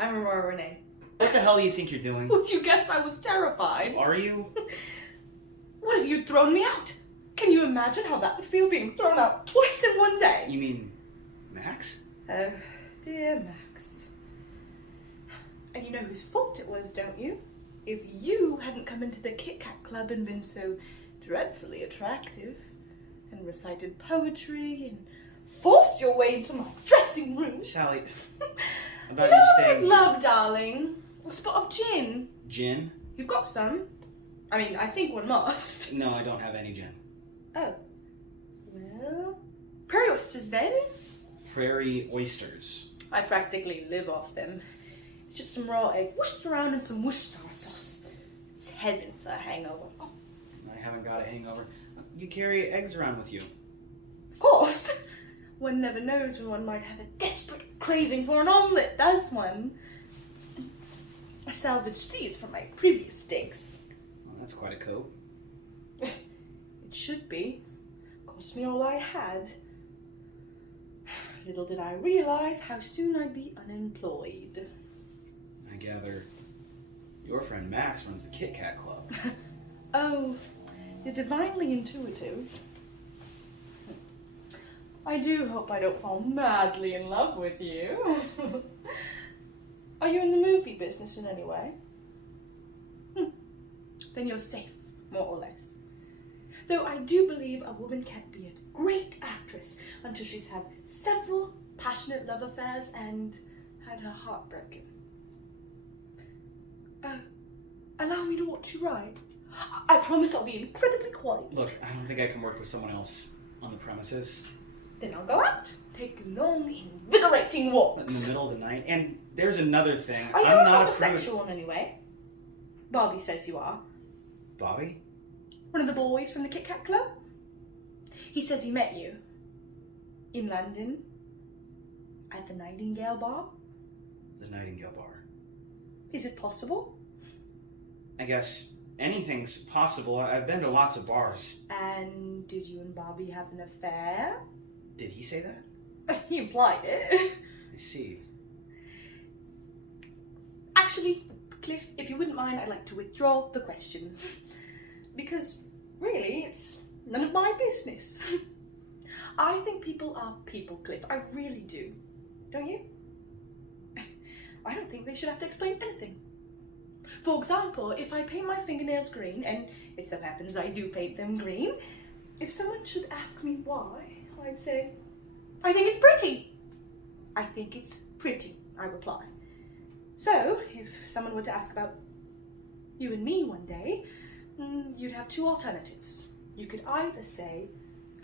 I'm Aurora Renee. What the hell do you think you're doing? Would you guess I was terrified? Are you? What if you'd thrown me out? Can you imagine how that would feel being thrown out twice in one day? You mean Max? Oh, dear Max. And you know whose fault it was, don't you? If you hadn't come into the Kit Kat Club and been so dreadfully attractive, and recited poetry, and forced your way into my dressing room. Sally, about you staying... Love, darling. A spot of gin. Gin? You've got some. I mean, I think one must. No, I don't have any gin. Oh. Well, prairie oysters then? Prairie oysters. I practically live off them. It's just some raw egg whooshed around in some Worcestershire sauce. It's heaven for a hangover. Oh. I haven't got a hangover. You carry eggs around with you. Of course. One never knows when one might have a desperate craving for an omelette, does one? I salvaged these from my previous steaks. Well, that's quite a coat. It should be. Cost me all I had. Little did I realize how soon I'd be unemployed. I gather your friend Max runs the Kit Kat Club. Oh, you're divinely intuitive. I do hope I don't fall madly in love with you. Are you in the movie business in any way? Then you're safe, more or less. Though I do believe a woman can't be a great actress until she's had several passionate love affairs and had her heart broken. Allow me to watch you ride. I promise I'll be incredibly quiet. Look, I don't think I can work with someone else on the premises. Then I'll go out, take long, invigorating walks. In the middle of the night. And there's another thing. Are you I'm a not homosexual in any way? Bobby says you are. Bobby? One of the boys from the Kit Kat Club. He says he met you. In London. At the Nightingale Bar. The Nightingale Bar. Is it possible? I guess anything's possible. I've been to lots of bars. And did you and Bobby have an affair? Did he say that? He implied it. I see. Actually, Cliff, if you wouldn't mind, I'd like to withdraw the question. Because, really, it's none of my business. I think people are people, Cliff. I really do. Don't you? I don't think they should have to explain anything. For example, if I paint my fingernails green, and it so happens I do paint them green, if someone should ask me why, I'd say, I think it's pretty. I think it's pretty, I reply. So, if someone were to ask about you and me one day, you'd have two alternatives. You could either say,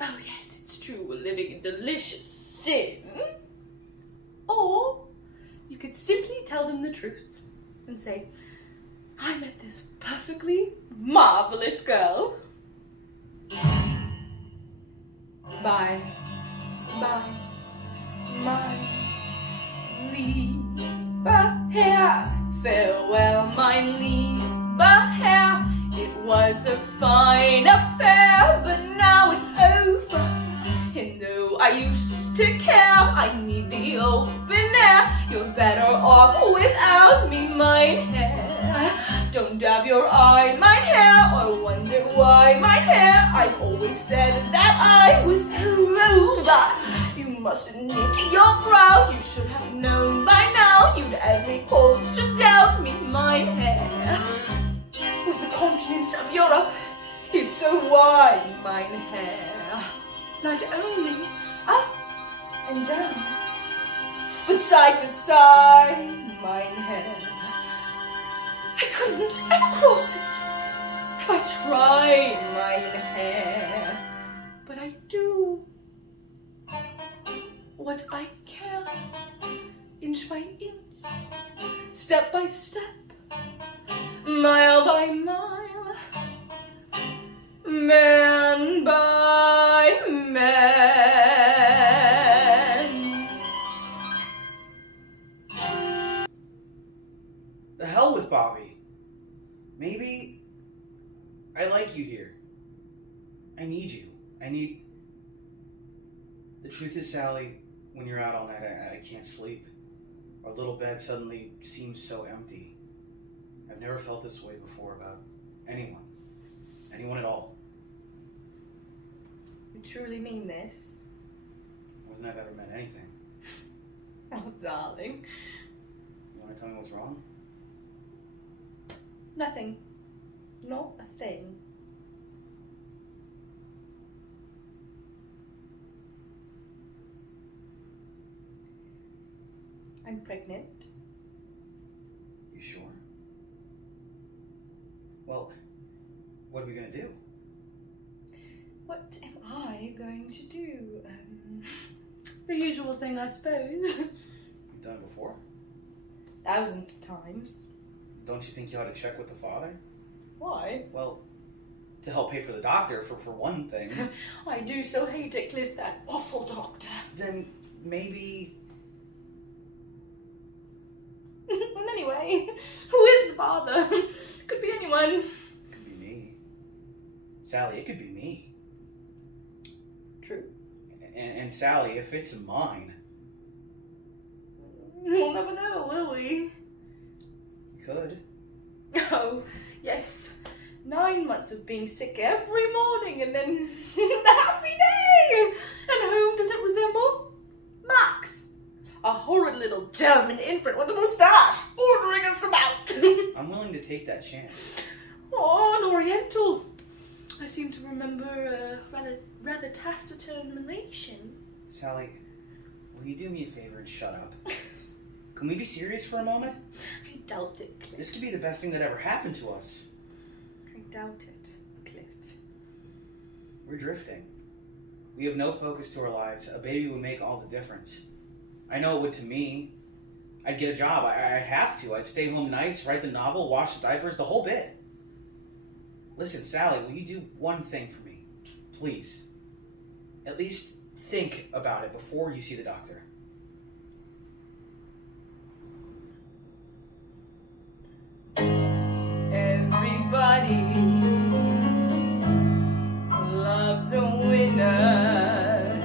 oh yes, it's true, we're living in delicious sin. Or you could simply tell them the truth and say, I met this perfectly marvelous girl. Bye. Bye. My lieber Herr, farewell, my lieber Herr. It was a fine affair, but now it's over. And though I used to care, I need the open air. You're better off without me, mein Herr. Don't dab your eye, mein Herr, or wonder why, mein Herr. I've always said that I was a robot. You mustn't knit your brow. You should have known by now. You'd every cause should doubt me, mein Herr. With the continent of Europe is so wide, mein Herr. Not only up and down, but side to side, mein Herr. I couldn't ever cross it if I tried, mein Herr. But I do what I can, inch by inch, step by step, mile by mile, man by man. The hell with Bobby. Maybe I like you here. I need you. The truth is, Sally, when you're out all night, I can't sleep. Our little bed suddenly seems so empty. I've never felt this way before about anyone. Anyone at all. You truly mean this? More than I've ever meant anything. Oh, darling. You want to tell me what's wrong? Nothing. Not a thing. I'm pregnant. You sure? Well, what are we gonna do? What am I going to do? The usual thing, I suppose. You've done it before? Thousands of times. Don't you think you ought to check with the father? Why? Well, to help pay for the doctor, for one thing. I do so hate it, Cliff, that awful doctor. Then maybe... Well, anyway, who is the father? Could be anyone. Could be me. Sally, it could be me. True. And Sally, if it's mine... We'll never know, will we? Could. Oh, yes. 9 months of being sick every morning and then the happy day! And whom does it resemble? Max. A horrid little German infant with a moustache ordering us about. I'm willing to take that chance. Oh, an Oriental. I seem to remember a rather taciturn relation. Sally, will you do me a favor and shut up? Can we be serious for a moment? I doubt it, Cliff. This could be the best thing that ever happened to us. I doubt it, Cliff. We're drifting. We have no focus to our lives. A baby would make all the difference. I know it would to me. I'd get a job. I'd have to. I'd stay home nights, write the novel, wash the diapers, the whole bit. Listen, Sally, will you do one thing for me? Please. At least think about it before you see the doctor. Everybody loves a winner,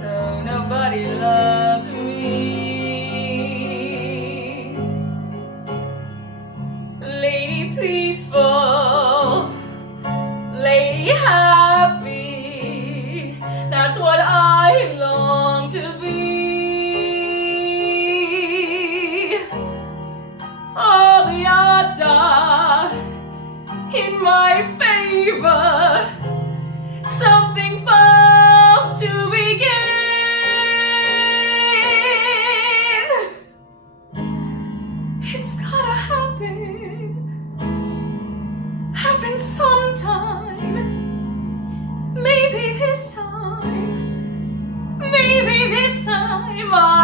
so nobody loved me. Lady peaceful, lady happy, that's what I long to be. All the odds are in my favor. Something's bound to begin. It's gotta happen. Happen sometime. Maybe this time. Maybe this time I